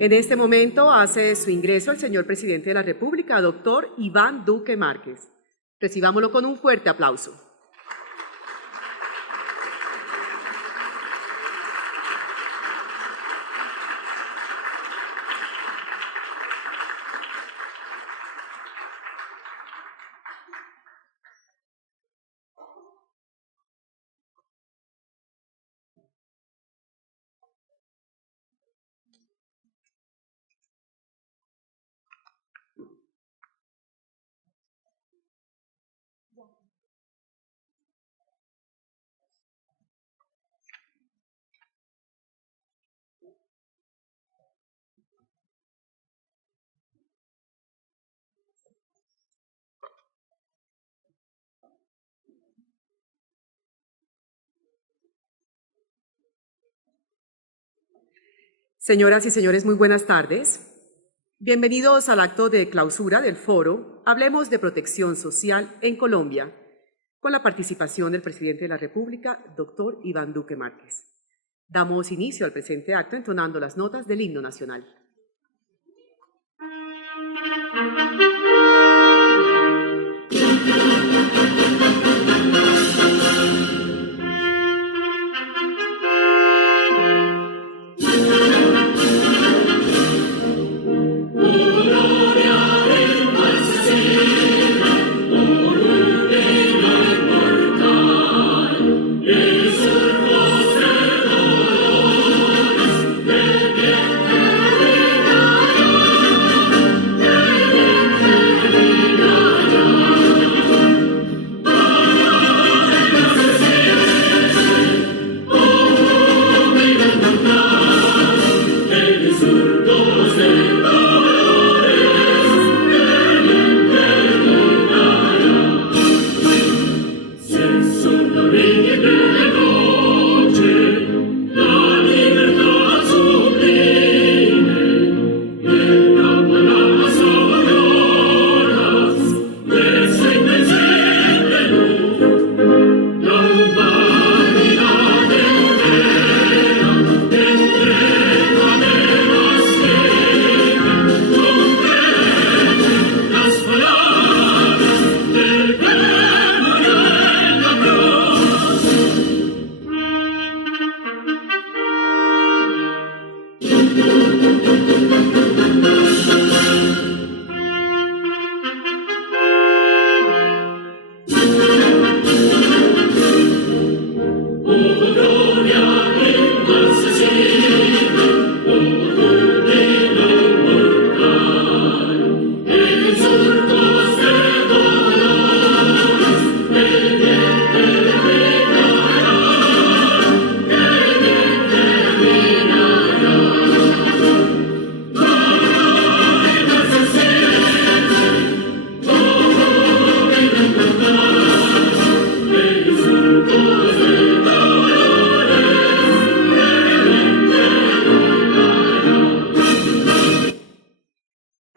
En este momento hace su ingreso el señor presidente de la República, doctor Iván Duque Márquez. Recibámoslo con un fuerte aplauso. Señoras y señores, muy buenas tardes. Bienvenidos al acto de clausura del foro Hablemos de Protección Social en Colombia, con la participación del presidente de la República, doctor Iván Duque Márquez. Damos inicio al presente acto entonando las notas del himno nacional.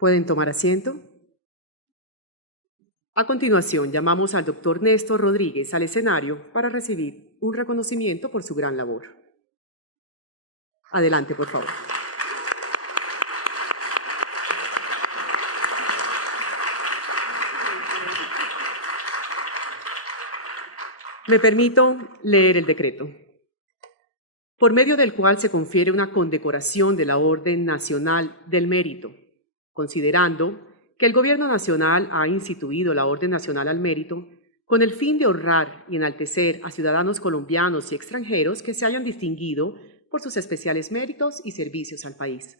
¿Pueden tomar asiento? A continuación, llamamos al doctor Néstor Rodríguez al escenario para recibir un reconocimiento por su gran labor. Adelante, por favor. Me permito leer el decreto, por medio del cual se confiere una condecoración de la Orden Nacional del Mérito, considerando que el Gobierno Nacional ha instituido la Orden Nacional al Mérito con el fin de honrar y enaltecer a ciudadanos colombianos y extranjeros que se hayan distinguido por sus especiales méritos y servicios al país.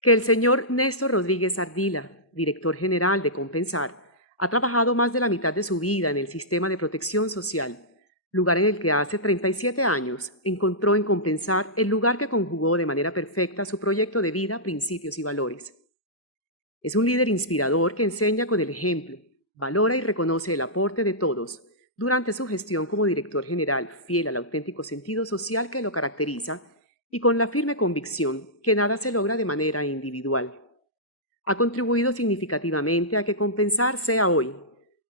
Que el señor Néstor Rodríguez Ardila, director general de Compensar, ha trabajado más de la mitad de su vida en el sistema de protección social, lugar en el que hace 37 años encontró en Compensar el lugar que conjugó de manera perfecta su proyecto de vida, principios y valores. Es un líder inspirador que enseña con el ejemplo, valora y reconoce el aporte de todos durante su gestión como director general, fiel al auténtico sentido social que lo caracteriza y con la firme convicción que nada se logra de manera individual. Ha contribuido significativamente a que Compensar sea hoy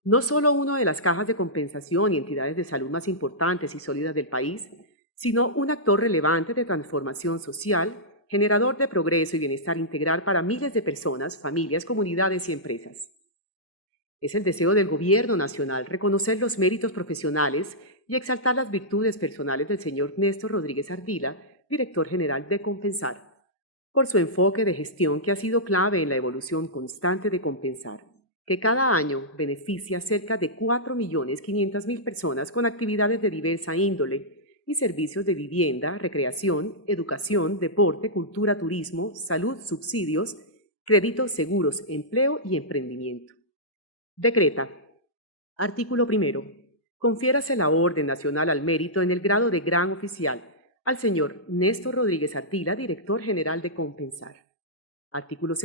no solo una de las cajas de compensación y entidades de salud más importantes y sólidas del país, sino un actor relevante de transformación social generador de progreso y bienestar integral para miles de personas, familias, comunidades y empresas. Es el deseo del Gobierno Nacional reconocer los méritos profesionales y exaltar las virtudes personales del señor Néstor Rodríguez Ardila, director general de Compensar, por su enfoque de gestión que ha sido clave en la evolución constante de Compensar, que cada año beneficia a cerca de 4.500.000 personas con actividades de diversa índole y servicios de vivienda, recreación, educación, deporte, cultura, turismo, salud, subsidios, créditos, seguros, empleo y emprendimiento. Decreta. Artículo 1. Confiérase la Orden Nacional al Mérito en el grado de Gran Oficial al señor Néstor Rodríguez Ardila, director general de Compensar. Artículo 2.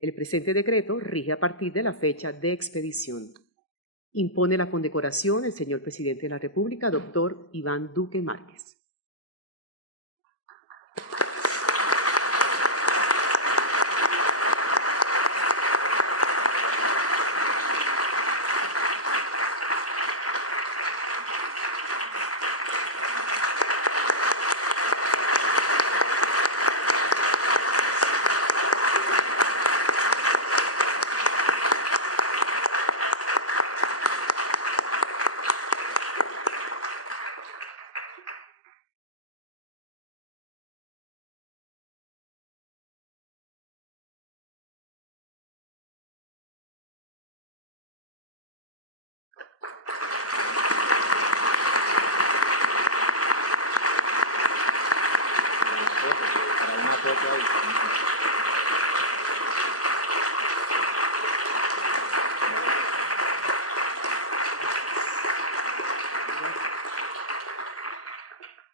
El presente decreto rige a partir de la fecha de expedición. Impone la condecoración el señor Presidente de la República, doctor Iván Duque Márquez.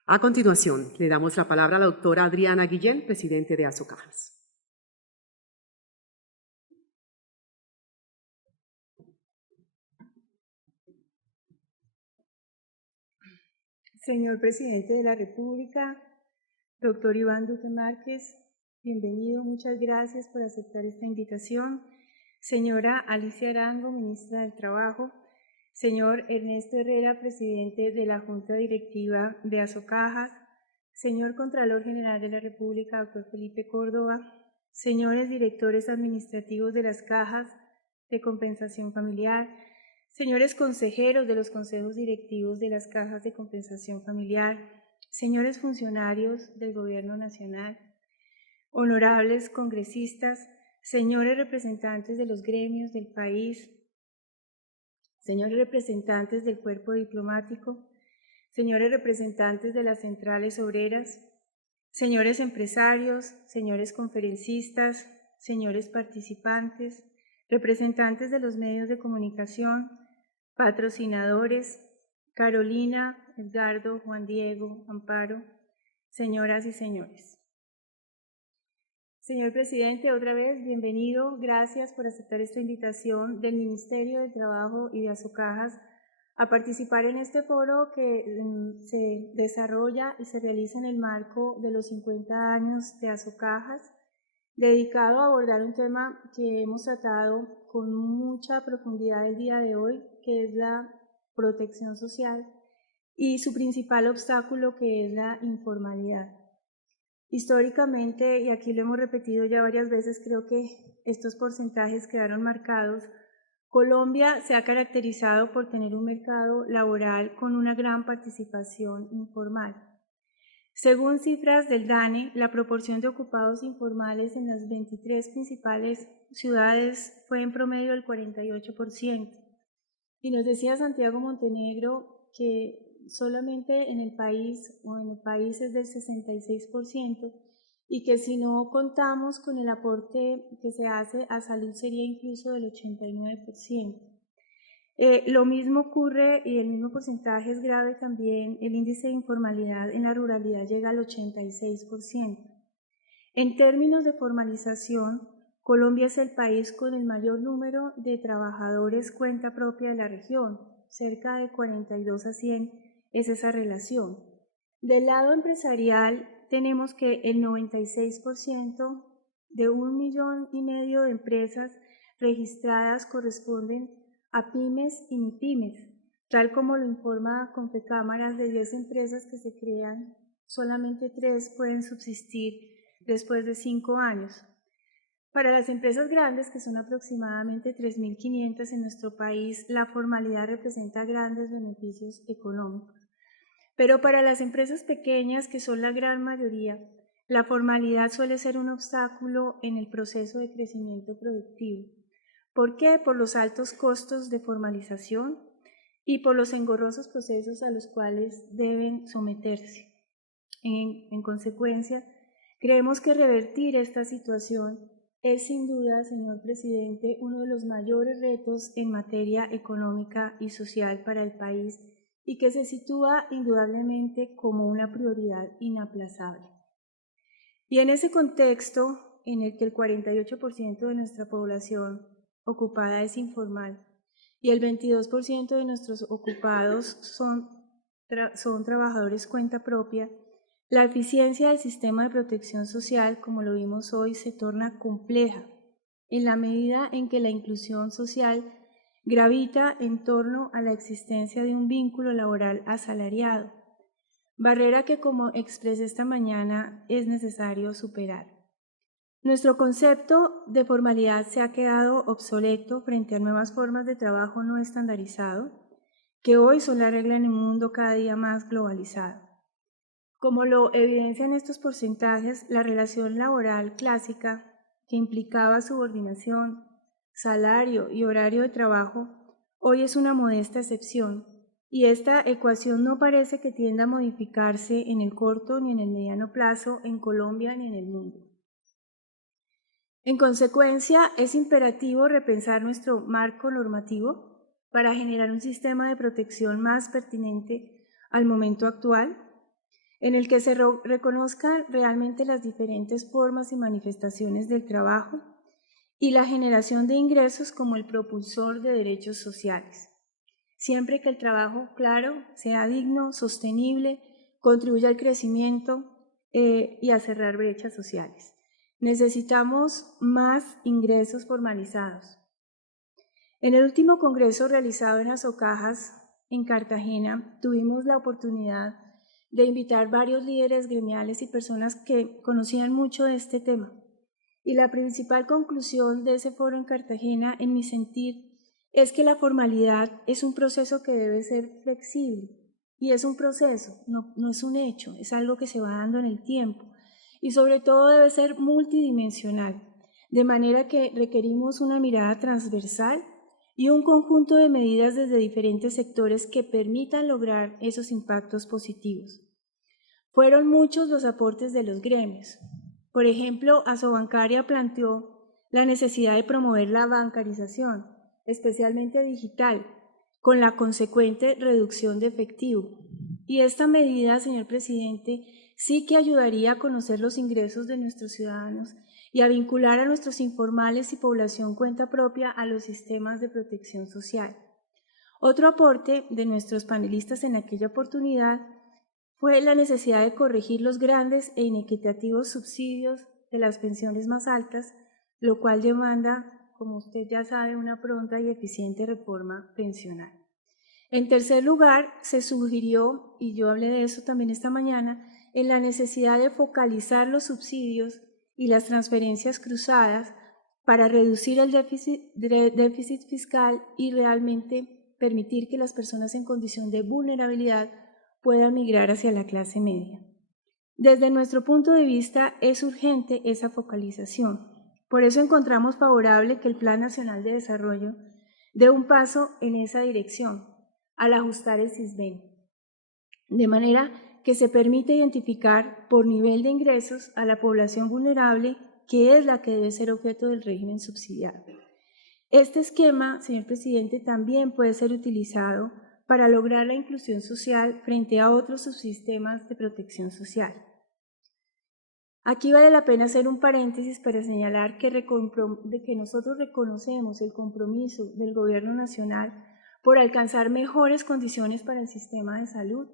A continuación, le damos la palabra a la doctora Adriana Guillén, presidente de Asocajas. Señor Presidente de la República, doctor Iván Duque Márquez, bienvenido, muchas gracias por aceptar esta invitación. Señora Alicia Arango, ministra del Trabajo, señor Ernesto Herrera, presidente de la Junta Directiva de Asocajas, señor Contralor General de la República, doctor Felipe Córdoba, señores directores administrativos de las cajas de compensación familiar, señores consejeros de los consejos directivos de las cajas de compensación familiar, señores funcionarios del Gobierno Nacional, honorables congresistas, señores representantes de los gremios del país, señores representantes del cuerpo diplomático, señores representantes de las centrales obreras, señores empresarios, señores conferencistas, señores participantes, representantes de los medios de comunicación, patrocinadores, Carolina, Edgardo, Juan Diego, Amparo, señoras y señores. Señor Presidente, otra vez, bienvenido. Gracias por aceptar esta invitación del Ministerio del Trabajo y de Asocajas a participar en este foro que se desarrolla y se realiza en el marco de los 50 años de Asocajas, dedicado a abordar un tema que hemos tratado con mucha profundidad el día de hoy, que es la protección social y su principal obstáculo, que es la informalidad. Históricamente, y aquí lo hemos repetido ya varias veces, creo que estos porcentajes quedaron marcados. Colombia se ha caracterizado por tener un mercado laboral con una gran participación informal. Según cifras del DANE, la proporción de ocupados informales en las 23 principales ciudades fue en promedio del 48%. Y nos decía Santiago Montenegro que solamente en el país es del 66%, y que si no contamos con el aporte que se hace a salud sería incluso del 89%. Lo mismo ocurre, y el mismo porcentaje es grave también, el índice de informalidad en la ruralidad llega al 86%. En términos de formalización, Colombia es el país con el mayor número de trabajadores cuenta propia de la región, cerca de 42 a 100 es esa relación. Del lado empresarial tenemos que el 96% de 1,5 millones de empresas registradas corresponden a pymes y mipymes, tal como lo informa Confecámaras. De 10 empresas que se crean, solamente 3 pueden subsistir después de 5 años. Para las empresas grandes, que son aproximadamente 3.500 en nuestro país, la formalidad representa grandes beneficios económicos. Pero para las empresas pequeñas, que son la gran mayoría, la formalidad suele ser un obstáculo en el proceso de crecimiento productivo. ¿Por qué? Por los altos costos de formalización y por los engorrosos procesos a los cuales deben someterse. En consecuencia, creemos que revertir esta situación es sin duda, señor presidente, uno de los mayores retos en materia económica y social para el país y que se sitúa indudablemente como una prioridad inaplazable. Y en ese contexto, en el que el 48% de nuestra población ocupada es informal y el 22% de nuestros ocupados son trabajadores cuenta propia, la eficiencia del sistema de protección social, como lo vimos hoy, se torna compleja en la medida en que la inclusión social gravita en torno a la existencia de un vínculo laboral asalariado, barrera que, como expresé esta mañana, es necesario superar. Nuestro concepto de formalidad se ha quedado obsoleto frente a nuevas formas de trabajo no estandarizado, que hoy son la regla en un mundo cada día más globalizado. Como lo evidencian estos porcentajes, la relación laboral clásica, que implicaba subordinación, salario y horario de trabajo, hoy es una modesta excepción, y esta ecuación no parece que tienda a modificarse en el corto ni en el mediano plazo en Colombia ni en el mundo. En consecuencia, es imperativo repensar nuestro marco normativo para generar un sistema de protección más pertinente al momento actual, en el que se reconozcan realmente las diferentes formas y manifestaciones del trabajo y la generación de ingresos como el propulsor de derechos sociales. Siempre que el trabajo, claro, sea digno, sostenible, contribuya al crecimiento y a cerrar brechas sociales. Necesitamos más ingresos formalizados. En el último congreso realizado en Azocajas, en Cartagena, tuvimos la oportunidad de invitar varios líderes gremiales y personas que conocían mucho de este tema. Y la principal conclusión de ese foro en Cartagena, en mi sentir, es que la formalidad es un proceso que debe ser flexible. Y es un proceso, no es un hecho, es algo que se va dando en el tiempo. Y sobre todo debe ser multidimensional, de manera que requerimos una mirada transversal y un conjunto de medidas desde diferentes sectores que permitan lograr esos impactos positivos. Fueron muchos los aportes de los gremios. Por ejemplo, Asobancaria planteó la necesidad de promover la bancarización, especialmente digital, con la consecuente reducción de efectivo. Y esta medida, señor presidente, sí que ayudaría a conocer los ingresos de nuestros ciudadanos y a vincular a nuestros informales y población cuenta propia a los sistemas de protección social. Otro aporte de nuestros panelistas en aquella oportunidad fue la necesidad de corregir los grandes e inequitativos subsidios de las pensiones más altas, lo cual demanda, como usted ya sabe, una pronta y eficiente reforma pensional. En tercer lugar, se sugirió, y yo hablé de eso también esta mañana, en la necesidad de focalizar los subsidios y las transferencias cruzadas para reducir el déficit fiscal y realmente permitir que las personas en condición de vulnerabilidad puedan migrar hacia la clase media. Desde nuestro punto de vista, es urgente esa focalización. Por eso encontramos favorable que el Plan Nacional de Desarrollo dé un paso en esa dirección, al ajustar el CISBEN, de manera que se permite identificar por nivel de ingresos a la población vulnerable, que es la que debe ser objeto del régimen subsidiado. Este esquema, señor presidente, también puede ser utilizado para lograr la inclusión social frente a otros subsistemas de protección social. Aquí vale la pena hacer un paréntesis para señalar que nosotros reconocemos el compromiso del Gobierno Nacional por alcanzar mejores condiciones para el sistema de salud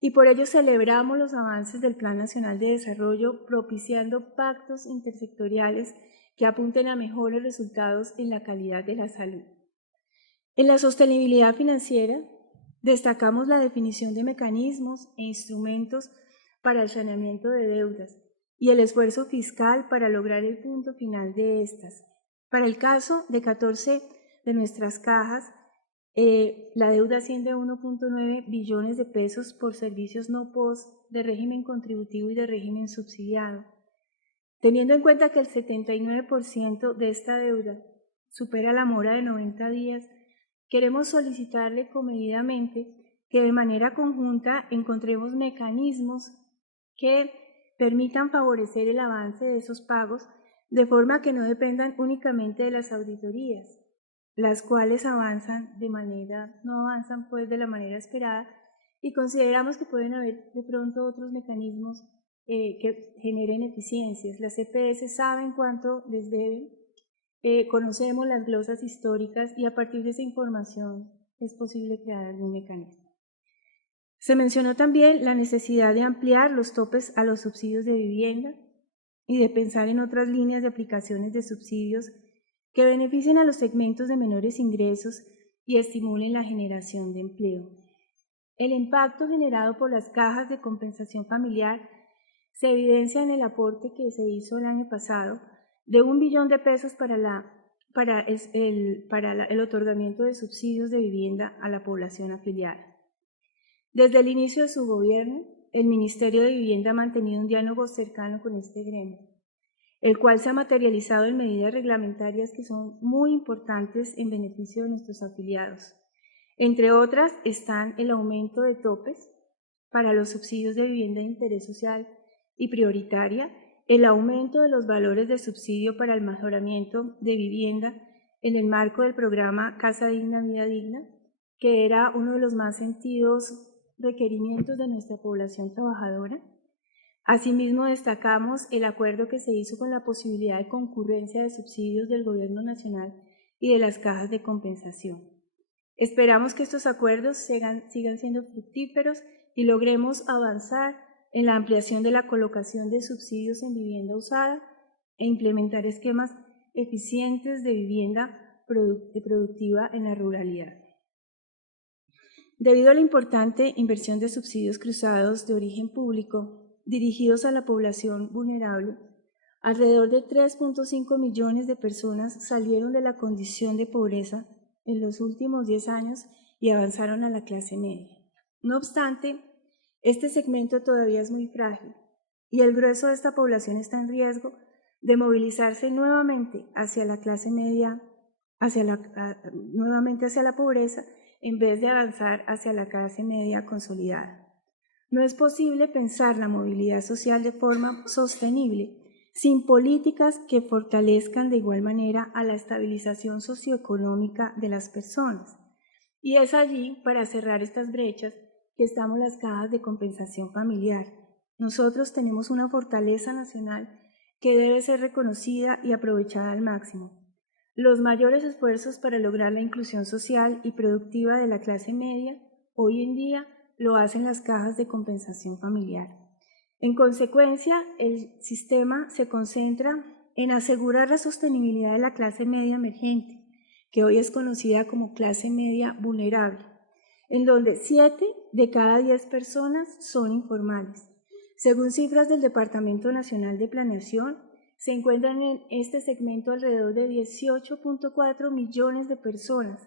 y por ello celebramos los avances del Plan Nacional de Desarrollo propiciando pactos intersectoriales que apunten a mejores resultados en la calidad de la salud. En la sostenibilidad financiera, destacamos la definición de mecanismos e instrumentos para el saneamiento de deudas, y el esfuerzo fiscal para lograr el punto final de estas. Para el caso de 14 de nuestras cajas, la deuda asciende a 1.9 billones de pesos por servicios no POS de régimen contributivo y de régimen subsidiado. Teniendo en cuenta que el 79% de esta deuda supera la mora de 90 días, queremos solicitarle comedidamente que de manera conjunta encontremos mecanismos que permitan favorecer el avance de esos pagos de forma que no dependan únicamente de las auditorías, las cuales no avanzan pues de la manera esperada, y consideramos que pueden haber de pronto otros mecanismos que generen eficiencias. Las EPS saben cuánto les deben, conocemos las glosas históricas y a partir de esa información es posible crear algún mecanismo. Se mencionó también la necesidad de ampliar los topes a los subsidios de vivienda y de pensar en otras líneas de aplicaciones de subsidios que beneficien a los segmentos de menores ingresos y estimulen la generación de empleo. El impacto generado por las cajas de compensación familiar se evidencia en el aporte que se hizo el año pasado de 1 billón de pesos para el otorgamiento de subsidios de vivienda a la población afiliada. Desde el inicio de su gobierno, el Ministerio de Vivienda ha mantenido un diálogo cercano con este gremio, el cual se ha materializado en medidas reglamentarias que son muy importantes en beneficio de nuestros afiliados. Entre otras están el aumento de topes para los subsidios de vivienda de interés social y prioritaria, el aumento de los valores de subsidio para el mejoramiento de vivienda en el marco del programa Casa Digna, Vida Digna, que era uno de los más sentidos requerimientos de nuestra población trabajadora. Asimismo, destacamos el acuerdo que se hizo con la posibilidad de concurrencia de subsidios del Gobierno Nacional y de las cajas de compensación. Esperamos que estos acuerdos sigan siendo fructíferos y logremos avanzar en la ampliación de la colocación de subsidios en vivienda usada e implementar esquemas eficientes de vivienda productiva en la ruralidad. Debido a la importante inversión de subsidios cruzados de origen público dirigidos a la población vulnerable, alrededor de 3.5 millones de personas salieron de la condición de pobreza en los últimos 10 años y avanzaron a la clase media. No obstante, este segmento todavía es muy frágil y el grueso de esta población está en riesgo de movilizarse nuevamente hacia la clase media, nuevamente hacia la pobreza, en vez de avanzar hacia la clase media consolidada. No es posible pensar la movilidad social de forma sostenible sin políticas que fortalezcan de igual manera a la estabilización socioeconómica de las personas. Y es allí, para cerrar estas brechas, que estamos las cajas de compensación familiar. Nosotros tenemos una fortaleza nacional que debe ser reconocida y aprovechada al máximo. Los mayores esfuerzos para lograr la inclusión social y productiva de la clase media hoy en día lo hacen las cajas de compensación familiar. En consecuencia, el sistema se concentra en asegurar la sostenibilidad de la clase media emergente, que hoy es conocida como clase media vulnerable, en donde 7 de cada 10 personas son informales. Según cifras del Departamento Nacional de Planeación, se encuentran en este segmento alrededor de 18.4 millones de personas,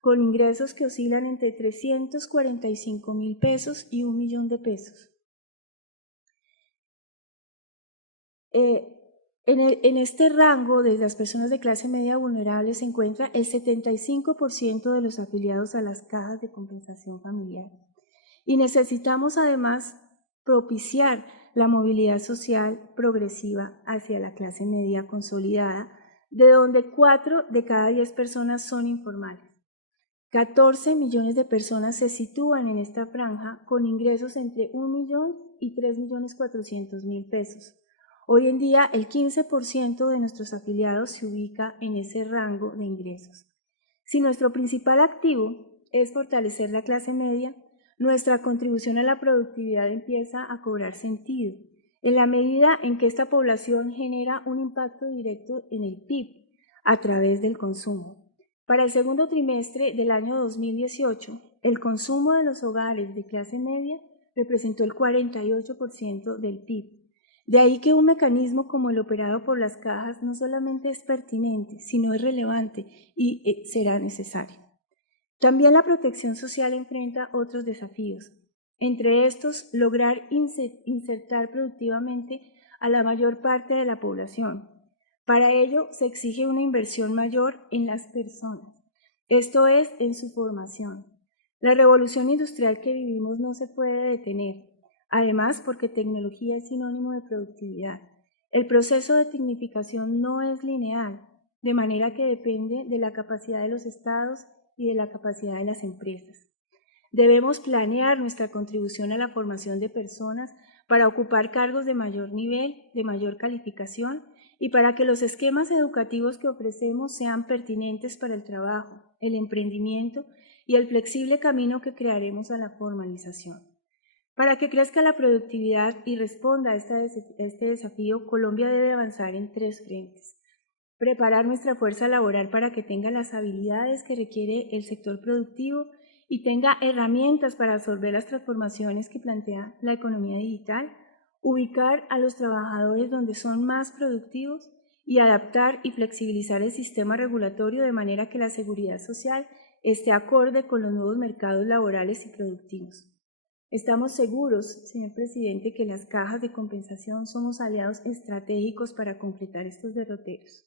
con ingresos que oscilan entre 345.000 pesos y 1 millón de pesos. En este rango de las personas de clase media vulnerable se encuentra el 75% de los afiliados a las cajas de compensación familiar. Y necesitamos además propiciar la movilidad social progresiva hacia la clase media consolidada, de donde 4 de cada 10 personas son informales. 14 millones de personas se sitúan en esta franja con ingresos entre 1 millón y 3.400.000 pesos. Hoy en día, el 15% de nuestros afiliados se ubica en ese rango de ingresos. Si nuestro principal activo es fortalecer la clase media, nuestra contribución a la productividad empieza a cobrar sentido, en la medida en que esta población genera un impacto directo en el PIB a través del consumo. Para el segundo trimestre del año 2018, el consumo de los hogares de clase media representó el 48% del PIB. De ahí que un mecanismo como el operado por las cajas no solamente es pertinente, sino es relevante y será necesario. También la protección social enfrenta otros desafíos, entre estos lograr insertar productivamente a la mayor parte de la población. Para ello se exige una inversión mayor en las personas, esto es, en su formación. La revolución industrial que vivimos no se puede detener, además porque tecnología es sinónimo de productividad. El proceso de tecnificación no es lineal, de manera que depende de la capacidad de los estados y de la capacidad de las empresas. Debemos planear nuestra contribución a la formación de personas para ocupar cargos de mayor nivel, de mayor calificación y para que los esquemas educativos que ofrecemos sean pertinentes para el trabajo, el emprendimiento y el flexible camino que crearemos a la formalización. Para que crezca la productividad y responda a este desafío, Colombia debe avanzar en 3 frentes. Preparar nuestra fuerza laboral para que tenga las habilidades que requiere el sector productivo y tenga herramientas para absorber las transformaciones que plantea la economía digital, ubicar a los trabajadores donde son más productivos y adaptar y flexibilizar el sistema regulatorio de manera que la seguridad social esté acorde con los nuevos mercados laborales y productivos. Estamos seguros, señor presidente, que las cajas de compensación somos aliados estratégicos para completar estos derroteros.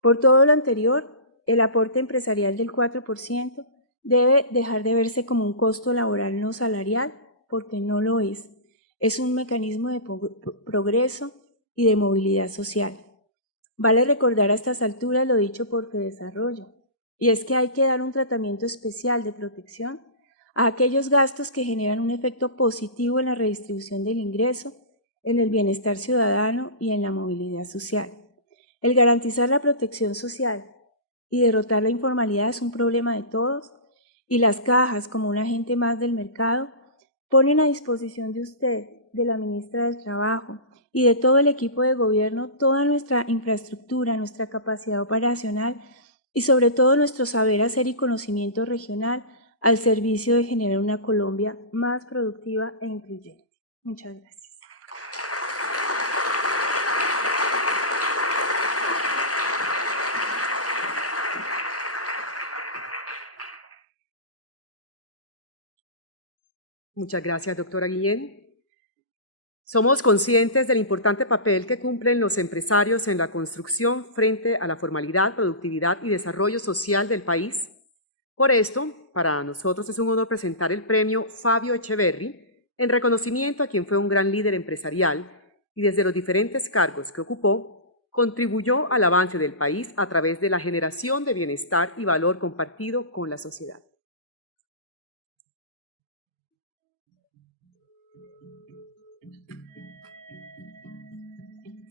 Por todo lo anterior, el aporte empresarial del 4% debe dejar de verse como un costo laboral no salarial, porque no lo es. Es un mecanismo de progreso y de movilidad social. Vale recordar a estas alturas lo dicho por Fedesarrollo, y es que hay que dar un tratamiento especial de protección a aquellos gastos que generan un efecto positivo en la redistribución del ingreso, en el bienestar ciudadano y en la movilidad social. El garantizar la protección social y derrotar la informalidad es un problema de todos, y las cajas, como un agente más del mercado, ponen a disposición de usted, de la ministra del Trabajo y de todo el equipo de gobierno toda nuestra infraestructura, nuestra capacidad operacional y sobre todo nuestro saber hacer y conocimiento regional al servicio de generar una Colombia más productiva e incluyente. Muchas gracias. Muchas gracias, doctora Guillén. Somos conscientes del importante papel que cumplen los empresarios en la construcción frente a la formalidad, productividad y desarrollo social del país. Por esto, para nosotros es un honor presentar el premio Fabio Echeverry en reconocimiento a quien fue un gran líder empresarial y desde los diferentes cargos que ocupó, contribuyó al avance del país a través de la generación de bienestar y valor compartido con la sociedad.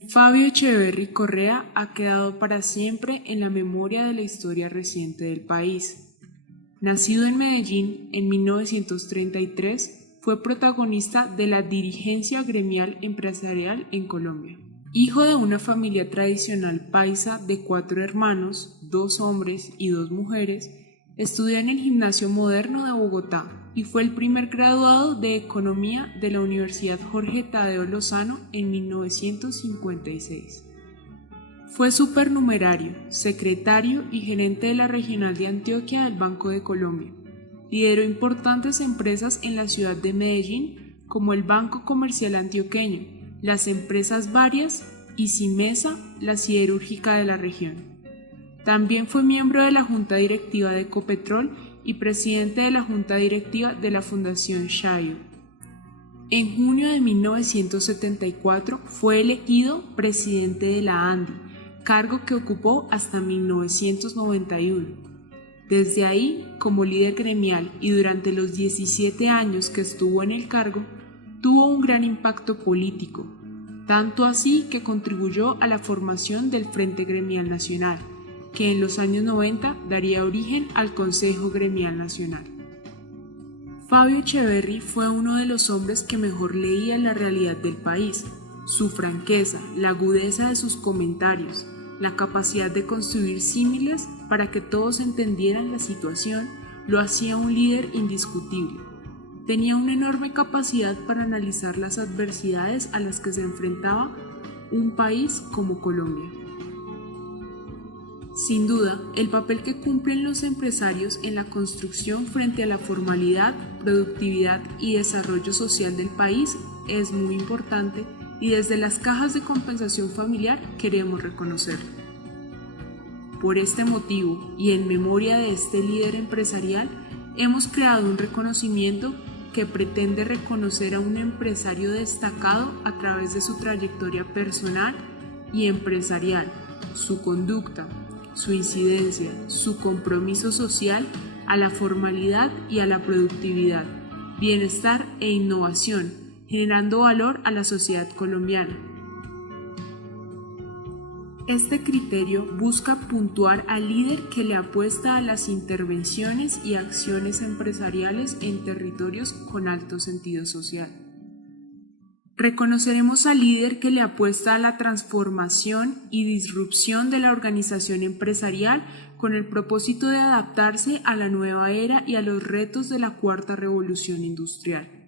Fabio Echeverry Correa ha quedado para siempre en la memoria de la historia reciente del país. Nacido en Medellín en 1933, fue protagonista de la dirigencia gremial empresarial en Colombia. Hijo de una familia tradicional paisa de 4 hermanos, 2 hombres y 2 mujeres, estudió en el Gimnasio Moderno de Bogotá y fue el primer graduado de Economía de la Universidad Jorge Tadeo Lozano en 1956. Fue supernumerario, secretario y gerente de la Regional de Antioquia del Banco de Colombia. Lideró importantes empresas en la ciudad de Medellín, como el Banco Comercial Antioqueño, las empresas Varias y Simesa, la siderúrgica de la región. También fue miembro de la Junta Directiva de Ecopetrol y presidente de la Junta Directiva de la Fundación Chayo. En junio de 1974 fue elegido presidente de la ANDI, cargo que ocupó hasta 1991. Desde ahí, como líder gremial y durante los 17 años que estuvo en el cargo, tuvo un gran impacto político, tanto así que contribuyó a la formación del Frente Gremial Nacional, que en los años 90 daría origen al Consejo Gremial Nacional. Fabio Echeverry fue uno de los hombres que mejor leía la realidad del país. Su franqueza, la agudeza de sus comentarios, la capacidad de construir símiles para que todos entendieran la situación, lo hacía un líder indiscutible. tenía una enorme capacidad para analizar las adversidades a las que se enfrentaba un país como Colombia. Sin duda, el papel que cumplen los empresarios en la construcción frente a la formalidad, productividad y desarrollo social del país es muy importante y desde las cajas de compensación familiar queremos reconocerlo. Por este motivo y en memoria de este líder empresarial, hemos creado un reconocimiento que pretende reconocer a un empresario destacado a través de su trayectoria personal y empresarial, su conducta, su incidencia, su compromiso social a la formalidad y a la productividad, bienestar e innovación, generando valor a la sociedad colombiana. Este criterio busca puntuar al líder que le apuesta a las intervenciones y acciones empresariales en territorios con alto sentido social. Reconoceremos al líder que le apuesta a la transformación y disrupción de la organización empresarial con el propósito de adaptarse a la nueva era y a los retos de la cuarta revolución industrial.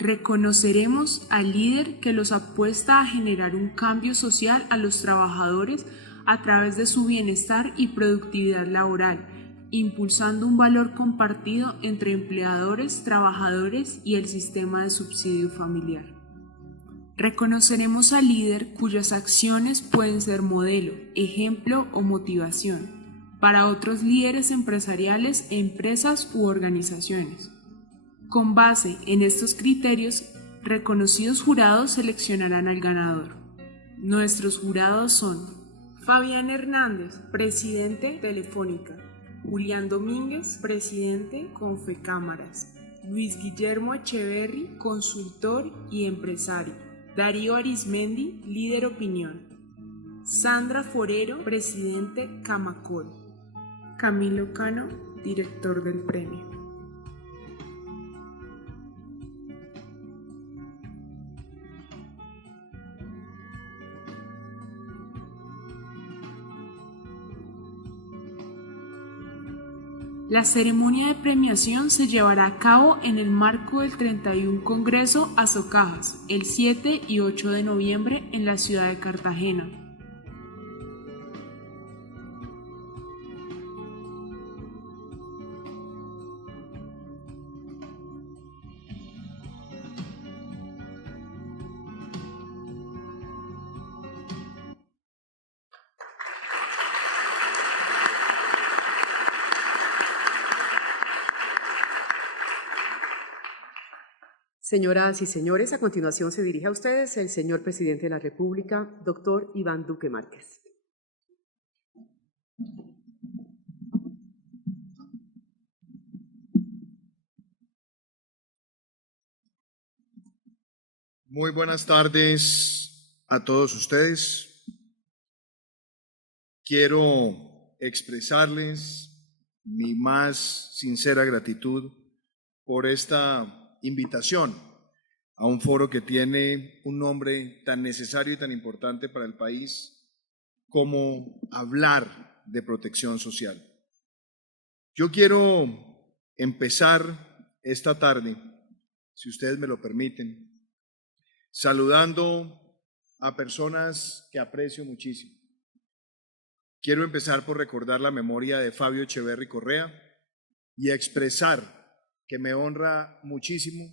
Reconoceremos al líder que los apuesta a generar un cambio social a los trabajadores a través de su bienestar y productividad laboral, impulsando un valor compartido entre empleadores, trabajadores y el sistema de subsidio familiar. Reconoceremos al líder cuyas acciones pueden ser modelo, ejemplo o motivación para otros líderes empresariales, empresas u organizaciones. Con base en estos criterios, reconocidos jurados seleccionarán al ganador. Nuestros jurados son Fabián Hernández, presidente Telefónica; Julián Domínguez, presidente Confecámaras; Luis Guillermo Echeverry, consultor y empresario; Darío Arismendi, líder opinión; Sandra Forero, presidente Camacol; Camilo Cano, director del premio. La ceremonia de premiación se llevará a cabo en el marco del 31 Congreso Azocajas, el 7 y 8 de noviembre en la ciudad de Cartagena. Señoras y señores, a continuación se dirige a ustedes el señor presidente de la República, doctor Iván Duque Márquez. Muy buenas tardes a todos ustedes. Quiero expresarles mi más sincera gratitud por esta invitación a un foro que tiene un nombre tan necesario y tan importante para el país como hablar de protección social. Yo quiero empezar esta tarde, si ustedes me lo permiten, saludando a personas que aprecio muchísimo. Quiero empezar por recordar la memoria de Fabio Echeverry Correa y expresar que me honra muchísimo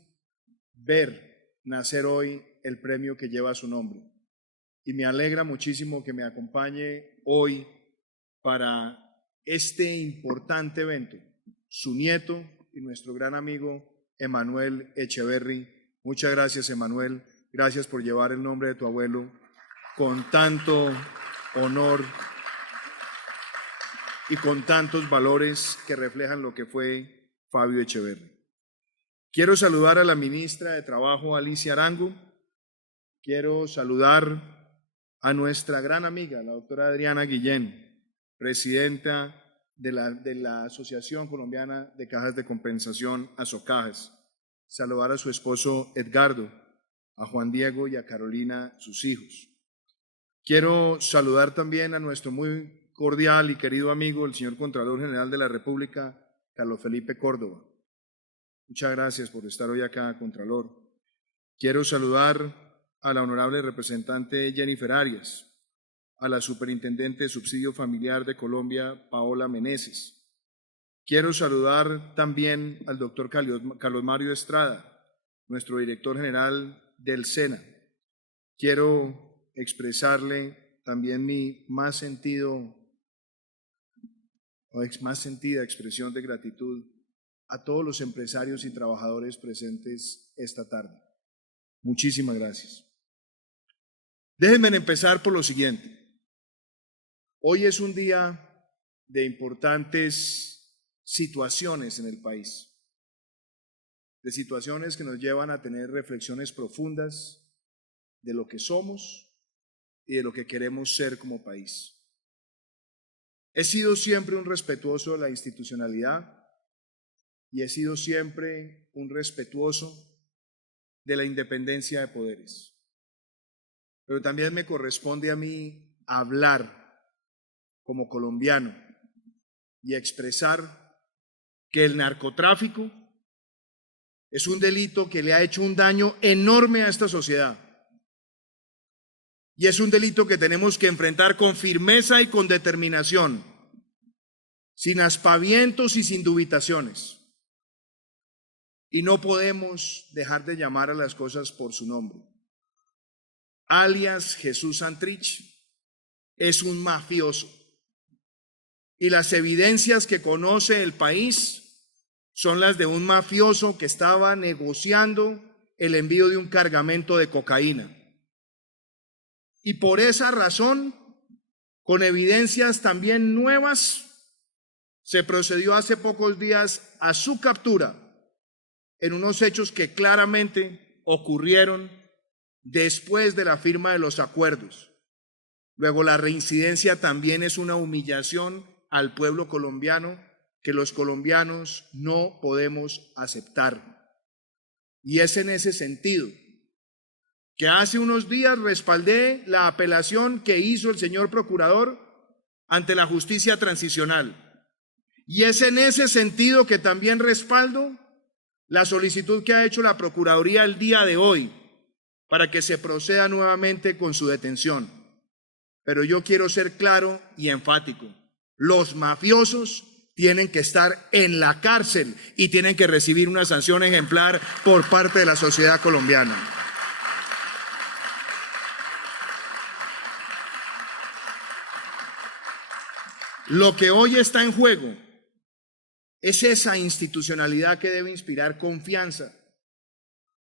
ver nacer hoy el premio que lleva su nombre. Y me alegra muchísimo que me acompañe hoy para este importante evento su nieto y nuestro gran amigo Emanuel Echeverry. Muchas gracias, Emanuel. Gracias por llevar el nombre de tu abuelo con tanto honor y con tantos valores que reflejan lo que fue Fabio Echeverry. Quiero saludar a la ministra de Trabajo, Alicia Arango. Quiero saludar a nuestra gran amiga, la doctora Adriana Guillén, presidenta de la Asociación Colombiana de Cajas de Compensación, Azocajas. Saludar a su esposo Edgardo, a Juan Diego y a Carolina, sus hijos. Quiero saludar también a nuestro muy cordial y querido amigo, el señor Contralor General de la República, Carlos Felipe Córdoba. Muchas gracias por estar hoy acá, Contralor. Quiero saludar a la honorable representante Jennifer Arias, a la Superintendente de Subsidio Familiar de Colombia, Paola Meneses. Quiero saludar también al doctor Carlos Mario Estrada, nuestro director general del SENA. Quiero expresarle también mi más sentida expresión de gratitud a todos los empresarios y trabajadores presentes esta tarde. Muchísimas gracias. Déjenme empezar por lo siguiente. Hoy es un día de importantes situaciones en el país, de situaciones que nos llevan a tener reflexiones profundas de lo que somos y de lo que queremos ser como país. He sido siempre un respetuoso de la institucionalidad y he sido siempre un respetuoso de la independencia de poderes. Pero también me corresponde a mí hablar como colombiano y expresar que el narcotráfico es un delito que le ha hecho un daño enorme a esta sociedad. Y es un delito que tenemos que enfrentar con firmeza y con determinación, sin aspavientos y sin dubitaciones. Y no podemos dejar de llamar a las cosas por su nombre. Alias Jesús Santrich es un mafioso. Y las evidencias que conoce el país son las de un mafioso que estaba negociando el envío de un cargamento de cocaína. Y por esa razón, con evidencias también nuevas, se procedió hace pocos días a su captura en unos hechos que claramente ocurrieron después de la firma de los acuerdos. Luego, la reincidencia también es una humillación al pueblo colombiano que los colombianos no podemos aceptar. Y es en ese sentido que hace unos días respaldé la apelación que hizo el señor procurador ante la justicia transicional. Y es en ese sentido que también respaldo la solicitud que ha hecho la Procuraduría el día de hoy para que se proceda nuevamente con su detención. Pero yo quiero ser claro y enfático. Los mafiosos tienen que estar en la cárcel y tienen que recibir una sanción ejemplar por parte de la sociedad colombiana. Lo que hoy está en juego es esa institucionalidad que debe inspirar confianza,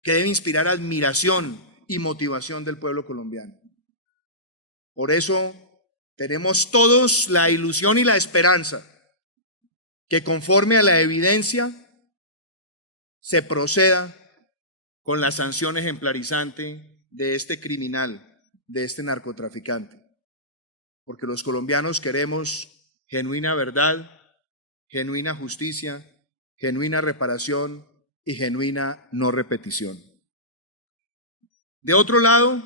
que debe inspirar admiración y motivación del pueblo colombiano. Por eso tenemos todos la ilusión y la esperanza que conforme a la evidencia se proceda con la sanción ejemplarizante de este criminal, de este narcotraficante. Porque los colombianos queremos genuina verdad, genuina justicia, genuina reparación y genuina no repetición. De otro lado,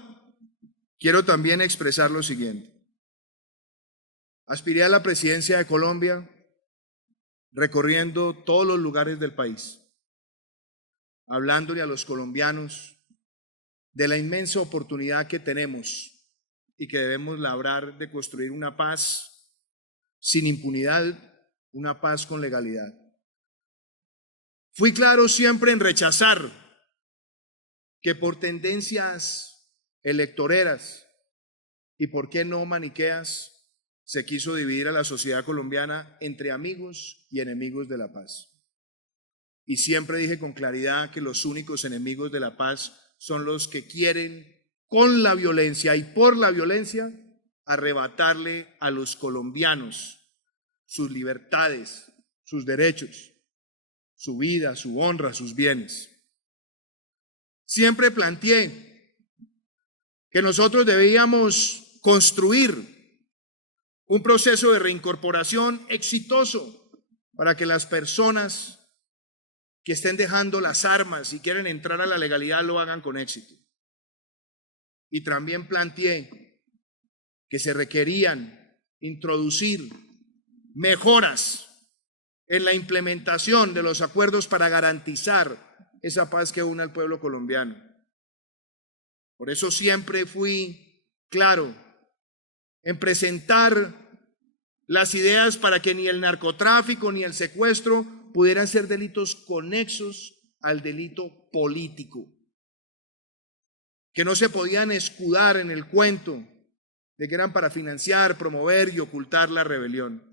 quiero también expresar lo siguiente. Aspiré a la presidencia de Colombia recorriendo todos los lugares del país, hablándole a los colombianos de la inmensa oportunidad que tenemos y que debemos labrar de construir una paz sin impunidad, una paz con legalidad. Fui claro siempre en rechazar que por tendencias electoreras y por qué no maniqueas se quiso dividir a la sociedad colombiana entre amigos y enemigos de la paz. Y siempre dije con claridad que los únicos enemigos de la paz son los que quieren con la violencia y por la violencia arrebatarle a los colombianos sus libertades, sus derechos, su vida, su honra, sus bienes. Siempre planteé que nosotros debíamos construir un proceso de reincorporación exitoso para que las personas que estén dejando las armas y quieren entrar a la legalidad lo hagan con éxito. Y también planteé que se requerían introducir mejoras en la implementación de los acuerdos para garantizar esa paz que une al pueblo colombiano. Por eso siempre fui claro en presentar las ideas para que ni el narcotráfico ni el secuestro pudieran ser delitos conexos al delito político, que no se podían escudar en el cuento de que eran para financiar, promover y ocultar la rebelión.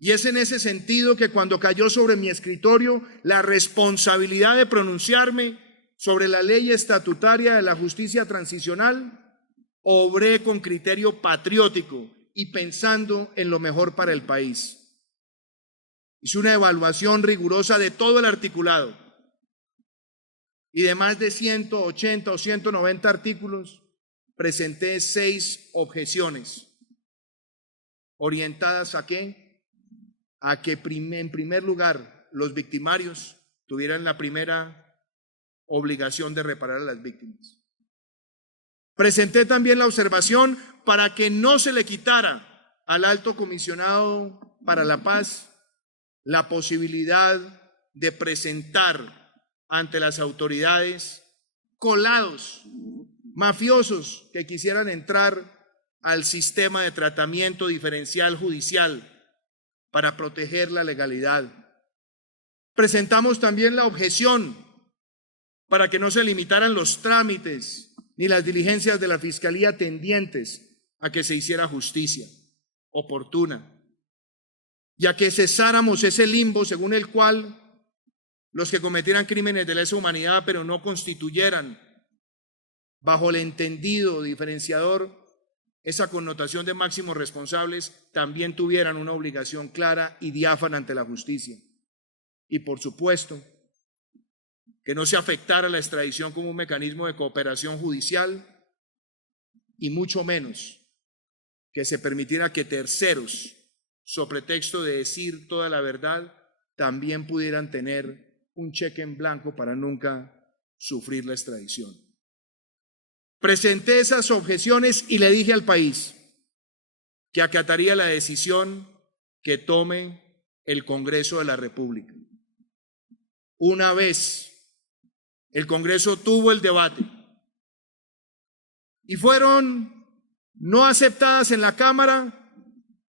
Y es en ese sentido que cuando cayó sobre mi escritorio la responsabilidad de pronunciarme sobre la ley estatutaria de la justicia transicional, obré con criterio patriótico y pensando en lo mejor para el país. Hice una evaluación rigurosa de todo el articulado y de más de 180 o 190 artículos presenté 6 objeciones orientadas ¿a qué? A que en primer lugar los victimarios tuvieran la primera obligación de reparar a las víctimas. Presenté también la observación para que no se le quitara al Alto Comisionado para la Paz la posibilidad de presentar ante las autoridades colados, mafiosos que quisieran entrar al sistema de tratamiento diferencial judicial para proteger la legalidad. Presentamos también la objeción para que no se limitaran los trámites ni las diligencias de la Fiscalía tendientes a que se hiciera justicia oportuna y a que cesáramos ese limbo según el cual los que cometieran crímenes de lesa humanidad pero no constituyeran bajo el entendido diferenciador esa connotación de máximos responsables también tuvieran una obligación clara y diáfana ante la justicia. Y por supuesto, que no se afectara la extradición como un mecanismo de cooperación judicial y mucho menos que se permitiera que terceros, sobre pretexto de decir toda la verdad, también pudieran tener un cheque en blanco para nunca sufrir la extradición. Presenté esas objeciones y le dije al país que acataría la decisión que tome el Congreso de la República. Una vez el Congreso tuvo el debate y fueron no aceptadas en la Cámara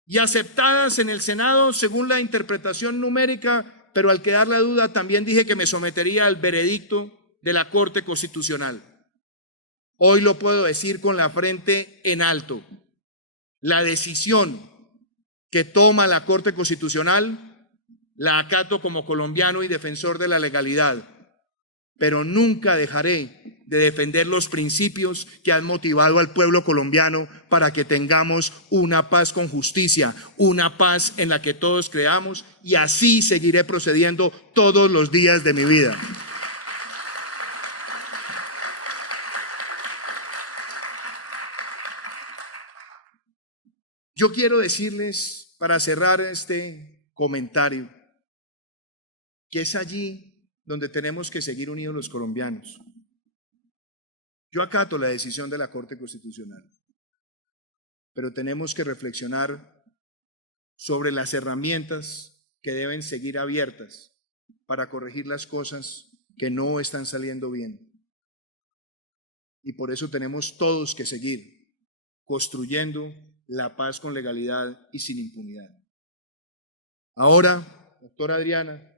y aceptadas en el Senado según la interpretación numérica, pero al quedar la duda también dije que me sometería al veredicto de la Corte Constitucional. Hoy lo puedo decir con la frente en alto. La decisión que toma la Corte Constitucional la acato como colombiano y defensor de la legalidad, pero nunca dejaré de defender los principios que han motivado al pueblo colombiano para que tengamos una paz con justicia, una paz en la que todos creamos, y así seguiré procediendo todos los días de mi vida. Yo quiero decirles, para cerrar este comentario, que es allí donde tenemos que seguir unidos los colombianos. Yo acato la decisión de la Corte Constitucional, pero tenemos que reflexionar sobre las herramientas que deben seguir abiertas para corregir las cosas que no están saliendo bien. Y por eso tenemos todos que seguir construyendo la paz con legalidad y sin impunidad. Ahora, doctora Adriana,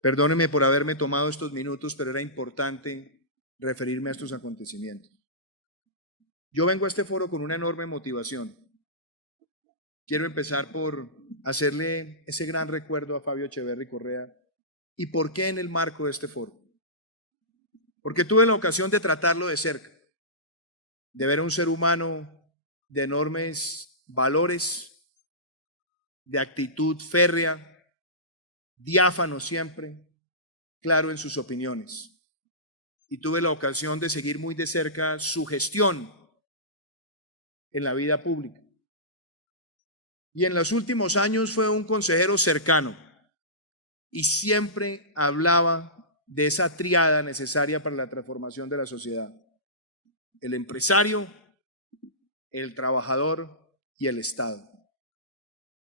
perdóneme por haberme tomado estos minutos, pero era importante referirme a estos acontecimientos. Yo vengo a este foro con una enorme motivación. Quiero empezar por hacerle ese gran recuerdo a Fabio Echeverry Correa. ¿Y por qué en el marco de este foro? Porque tuve la ocasión de tratarlo de cerca, de ver a un ser humano de enormes valores, de actitud férrea, diáfano siempre, claro en sus opiniones. Y tuve la ocasión de seguir muy de cerca su gestión en la vida pública. Y en los últimos años fue un consejero cercano y siempre hablaba de esa tríada necesaria para la transformación de la sociedad: el empresario, el trabajador y el Estado.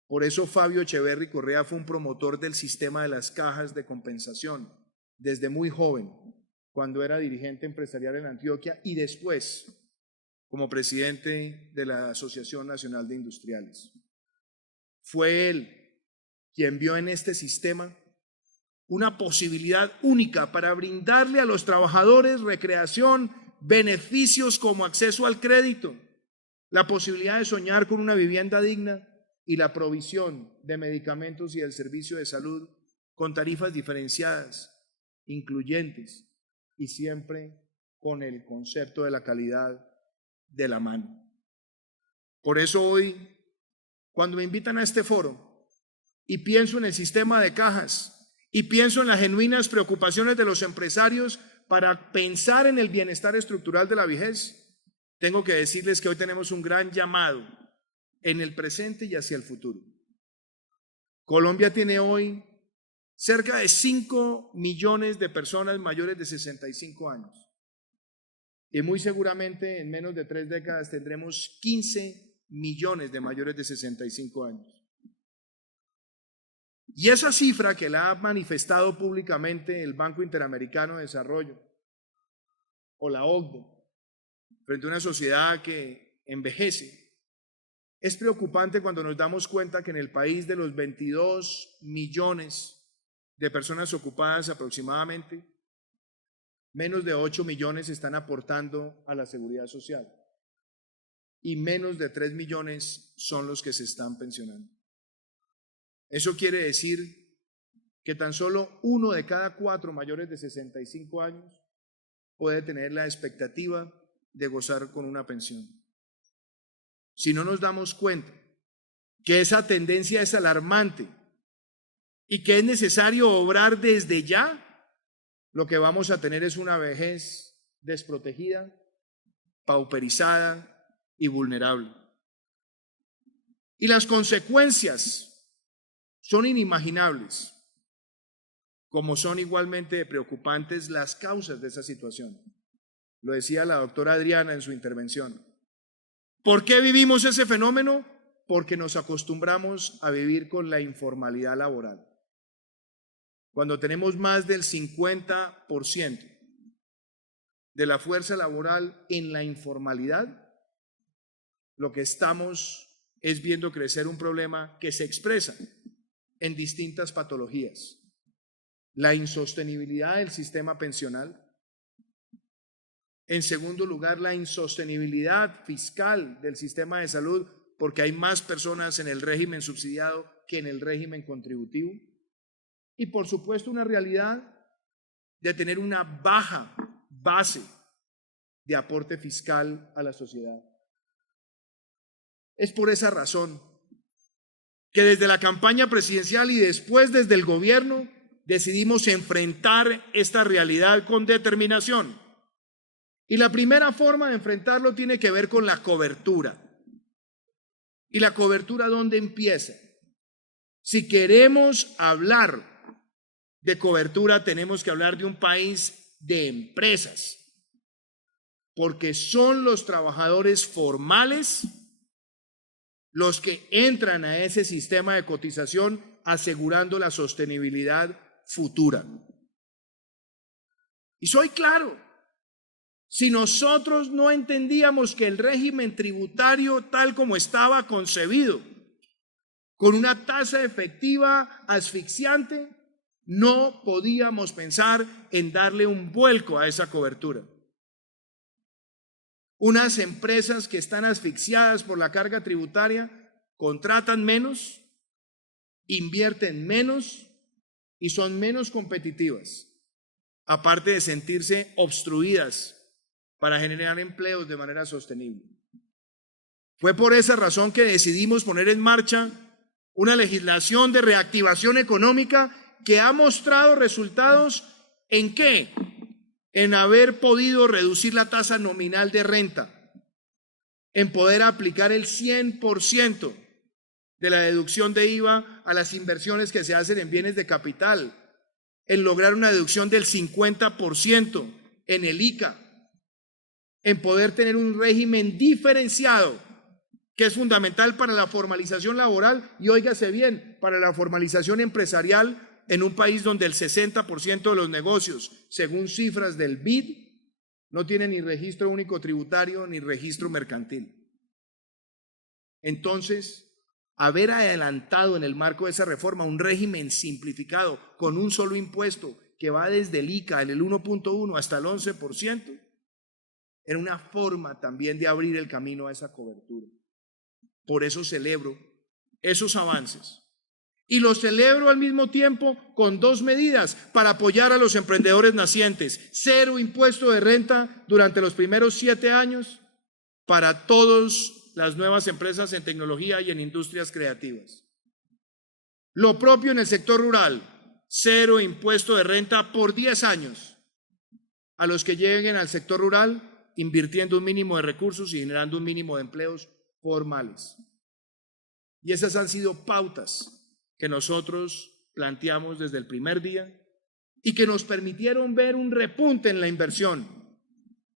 Por eso Fabio Echeverry Correa fue un promotor del sistema de las cajas de compensación desde muy joven, cuando era dirigente empresarial en Antioquia y después como presidente de la Asociación Nacional de Industriales. Fue él quien vio en este sistema una posibilidad única para brindarle a los trabajadores recreación, beneficios como acceso al crédito, la posibilidad de soñar con una vivienda digna y la provisión de medicamentos y del servicio de salud con tarifas diferenciadas, incluyentes y siempre con el concepto de la calidad de la mano. Por eso hoy, cuando me invitan a este foro y pienso en el sistema de cajas y pienso en las genuinas preocupaciones de los empresarios para pensar en el bienestar estructural de la vejez, tengo que decirles que hoy tenemos un gran llamado en el presente y hacia el futuro. Colombia tiene hoy cerca de 5 millones de personas mayores de 65 años. Y muy seguramente en menos de 3 décadas tendremos 15 millones de mayores de 65 años. Y esa cifra que la ha manifestado públicamente el Banco Interamericano de Desarrollo o la OCDE frente a una sociedad que envejece, es preocupante cuando nos damos cuenta que en el país de los 22 millones de personas ocupadas aproximadamente, menos de 8 millones están aportando a la seguridad social y menos de 3 millones son los que se están pensionando. Eso quiere decir que tan solo 1 de cada 4 mayores de 65 años puede tener la expectativa de gozar con una pensión. Si no nos damos cuenta que esa tendencia es alarmante y que es necesario obrar desde ya, lo que vamos a tener es una vejez desprotegida, pauperizada y vulnerable. Y las consecuencias son inimaginables, como son igualmente preocupantes las causas de esa situación. Lo decía la doctora Adriana en su intervención. ¿Por qué vivimos ese fenómeno? Porque nos acostumbramos a vivir con la informalidad laboral. Cuando tenemos más del 50% de la fuerza laboral en la informalidad, lo que estamos es viendo crecer un problema que se expresa en distintas patologías. La insostenibilidad del sistema pensional. En segundo lugar, la insostenibilidad fiscal del sistema de salud, porque hay más personas en el régimen subsidiado que en el régimen contributivo. Y por supuesto, una realidad de tener una baja base de aporte fiscal a la sociedad. Es por esa razón que desde la campaña presidencial y después desde el gobierno decidimos enfrentar esta realidad con determinación. Y la primera forma de enfrentarlo tiene que ver con la cobertura. ¿Y la cobertura dónde empieza? Si queremos hablar de cobertura, tenemos que hablar de un país de empresas, porque son los trabajadores formales los que entran a ese sistema de cotización asegurando la sostenibilidad futura. Y soy claro, si nosotros no entendíamos que el régimen tributario tal como estaba concebido, con una tasa efectiva asfixiante, no podíamos pensar en darle un vuelco a esa cobertura. Unas empresas que están asfixiadas por la carga tributaria contratan menos, invierten menos y son menos competitivas, aparte de sentirse obstruidas para generar empleos de manera sostenible. Fue por esa razón que decidimos poner en marcha una legislación de reactivación económica que ha mostrado resultados ¿en qué? En haber podido reducir la tasa nominal de renta, en poder aplicar el 100% de la deducción de IVA a las inversiones que se hacen en bienes de capital, en lograr una deducción del 50% en el ICA, en poder tener un régimen diferenciado que es fundamental para la formalización laboral y, óigase bien, para la formalización empresarial en un país donde el 60% de los negocios, según cifras del BID, no tienen ni registro único tributario ni registro mercantil. Entonces, haber adelantado en el marco de esa reforma un régimen simplificado con un solo impuesto que va desde el ICA en el 1.1 hasta el 11%, era una forma también de abrir el camino a esa cobertura. Por eso celebro esos avances. Y los celebro al mismo tiempo con dos medidas para apoyar a los emprendedores nacientes. 0 impuesto de renta durante los primeros 7 años para todas las nuevas empresas en tecnología y en industrias creativas. Lo propio en el sector rural, 0 impuesto de renta por 10 años a los que lleguen al sector rural invirtiendo un mínimo de recursos y generando un mínimo de empleos formales. Y esas han sido pautas que nosotros planteamos desde el primer día y que nos permitieron ver un repunte en la inversión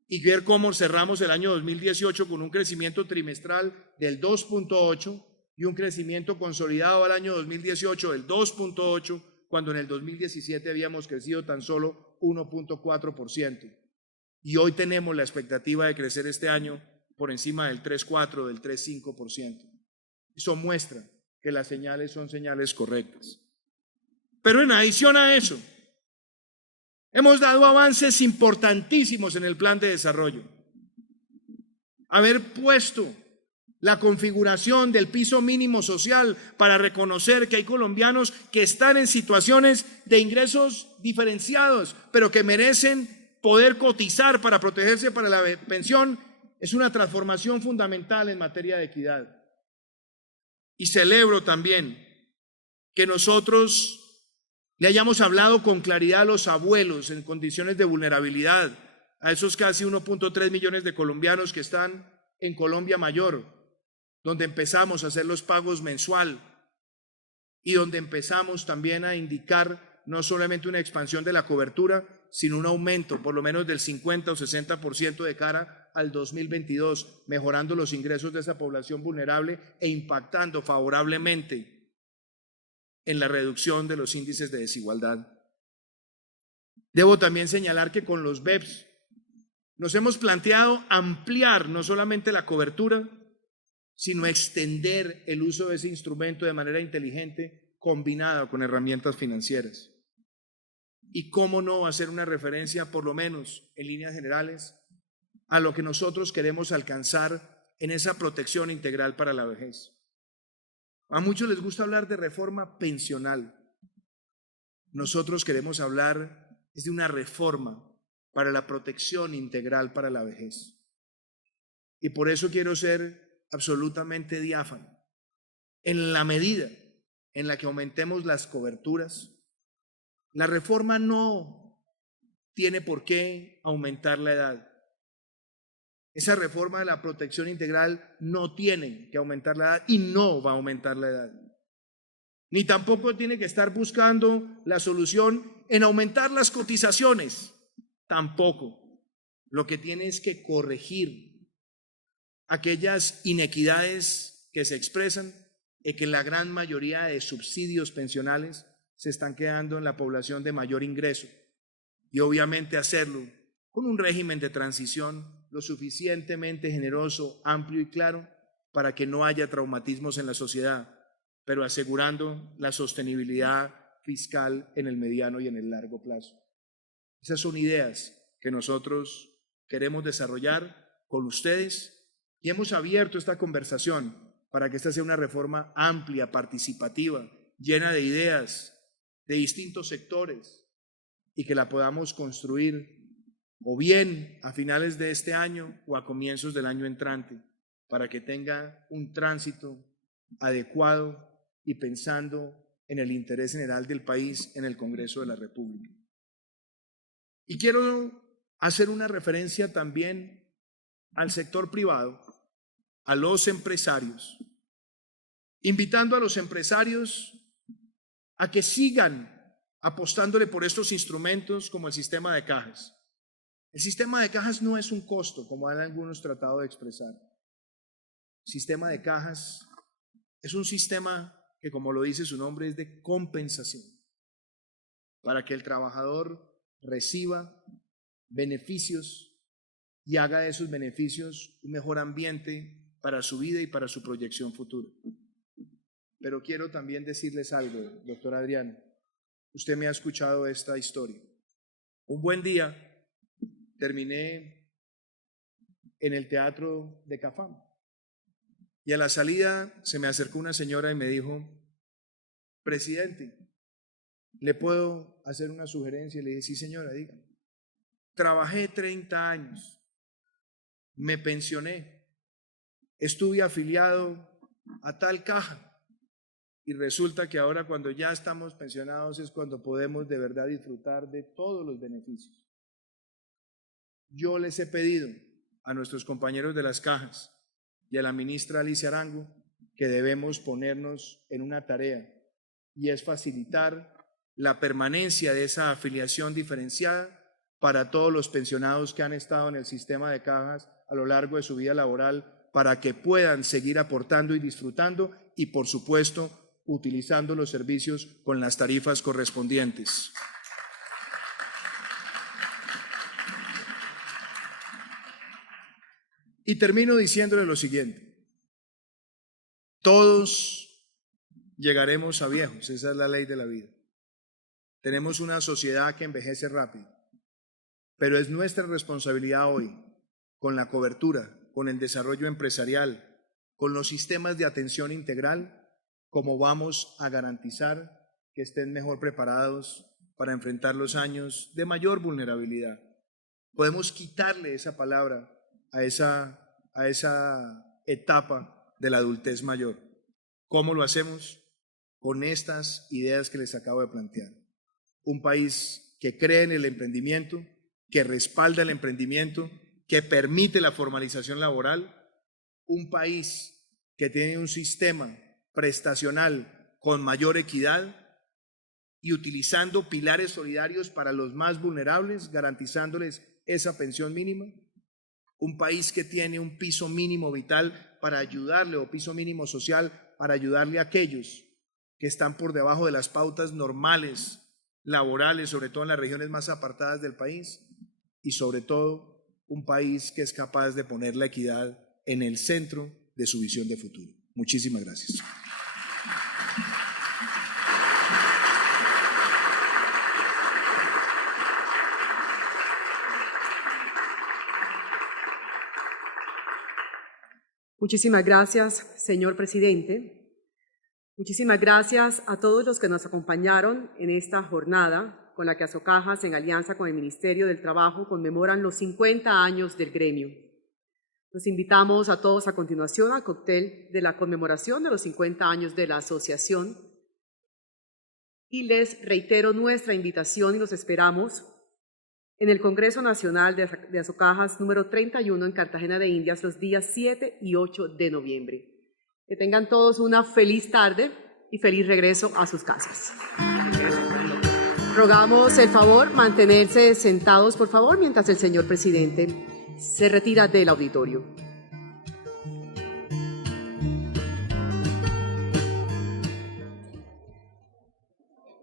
y ver cómo cerramos el año 2018 con un crecimiento trimestral del 2.8 y un crecimiento consolidado al año 2018 del 2.8, cuando en el 2017 habíamos crecido tan solo 1.4%. Y hoy tenemos la expectativa de crecer este año por encima del 3.4, del 3.5%. Eso muestra que las señales son señales correctas. Pero en adición a eso, hemos dado avances importantísimos en el plan de desarrollo. Haber puesto la configuración del piso mínimo social para reconocer que hay colombianos que están en situaciones de ingresos diferenciados, pero que merecen poder cotizar para protegerse para la pensión, es una transformación fundamental en materia de equidad. Y celebro también que nosotros le hayamos hablado con claridad a los abuelos en condiciones de vulnerabilidad, a esos casi 1.3 millones de colombianos que están en Colombia Mayor, donde empezamos a hacer los pagos mensual y donde empezamos también a indicar no solamente una expansión de la cobertura, sino un aumento por lo menos del 50 o 60% de cara al 2022, mejorando los ingresos de esa población vulnerable e impactando favorablemente en la reducción de los índices de desigualdad. Debo también señalar que con los BEPS nos hemos planteado ampliar no solamente la cobertura, sino extender el uso de ese instrumento de manera inteligente, combinada con herramientas financieras. Y cómo no hacer una referencia, por lo menos en líneas generales, a lo que nosotros queremos alcanzar en esa protección integral para la vejez. A muchos les gusta hablar de reforma pensional. Nosotros queremos hablar de una reforma para la protección integral para la vejez. Y por eso quiero ser absolutamente diáfano. En la medida en la que aumentemos las coberturas, la reforma no tiene por qué aumentar la edad. Esa reforma de la protección integral no tiene que aumentar la edad y no va a aumentar la edad. Ni tampoco tiene que estar buscando la solución en aumentar las cotizaciones. Tampoco. Lo que tiene es que corregir aquellas inequidades que se expresan y que la gran mayoría de subsidios pensionales se están quedando en la población de mayor ingreso, y obviamente hacerlo con un régimen de transición lo suficientemente generoso, amplio y claro para que no haya traumatismos en la sociedad, pero asegurando la sostenibilidad fiscal en el mediano y en el largo plazo. Esas son ideas que nosotros queremos desarrollar con ustedes y hemos abierto esta conversación para que esta sea una reforma amplia, participativa, llena de ideas de distintos sectores y que la podamos construir o bien a finales de este año o a comienzos del año entrante para que tenga un tránsito adecuado y pensando en el interés general del país en el Congreso de la República. Y quiero hacer una referencia también al sector privado, a los empresarios, invitando a los empresarios a que sigan apostándole por estos instrumentos como el sistema de cajas. El sistema de cajas no es un costo, como han algunos tratado de expresar. sistema de cajas es un sistema que, como lo dice su nombre, es de compensación, para que el trabajador reciba beneficios y haga de esos beneficios un mejor ambiente para su vida y para su proyección futura. Pero quiero también decirles algo, doctor Adriano. Usted me ha escuchado esta historia. Un buen día terminé en el teatro de Cafam y a la salida se me acercó una señora y me dijo: presidente, ¿le puedo hacer una sugerencia? Le dije: sí, señora, diga. Trabajé 30 años, me pensioné, estuve afiliado a tal caja y resulta que ahora, cuando ya estamos pensionados, es cuando podemos de verdad disfrutar de todos los beneficios. Yo les he pedido a nuestros compañeros de las cajas y a la ministra Alicia Arango que debemos ponernos en una tarea, y es facilitar la permanencia de esa afiliación diferenciada para todos los pensionados que han estado en el sistema de cajas a lo largo de su vida laboral, para que puedan seguir aportando y disfrutando y, por supuesto, utilizando los servicios con las tarifas correspondientes. Y termino diciéndole lo siguiente: todos llegaremos a viejos, esa es la ley de la vida. Tenemos una sociedad que envejece rápido, pero es nuestra responsabilidad hoy, con la cobertura, con el desarrollo empresarial, con los sistemas de atención integral, cómo vamos a garantizar que estén mejor preparados para enfrentar los años de mayor vulnerabilidad. Podemos quitarle esa palabra a esa etapa de la adultez mayor. ¿Cómo lo hacemos? Con estas ideas que les acabo de plantear. Un país que cree en el emprendimiento, que respalda el emprendimiento, que permite la formalización laboral, un país que tiene un sistema prestacional con mayor equidad y utilizando pilares solidarios para los más vulnerables, garantizándoles esa pensión mínima, un país que tiene un piso mínimo vital para ayudarle, o piso mínimo social para ayudarle a aquellos que están por debajo de las pautas normales laborales, sobre todo en las regiones más apartadas del país, y sobre todo un país que es capaz de poner la equidad en el centro de su visión de futuro. Muchísimas gracias. Muchísimas gracias, señor presidente. Muchísimas gracias a todos los que nos acompañaron en esta jornada con la que Asocajas, en alianza con el Ministerio del Trabajo, conmemoran los 50 años del gremio. Los invitamos a todos a continuación al cóctel de la conmemoración de los 50 años de la asociación y les reitero nuestra invitación y los esperamos en el Congreso Nacional de Asocajas número 31 en Cartagena de Indias los días 7 y 8 de noviembre. Que tengan todos una feliz tarde y feliz regreso a sus casas. Rogamos el favor mantenerse sentados, por favor, mientras el señor presidente se retira del auditorio.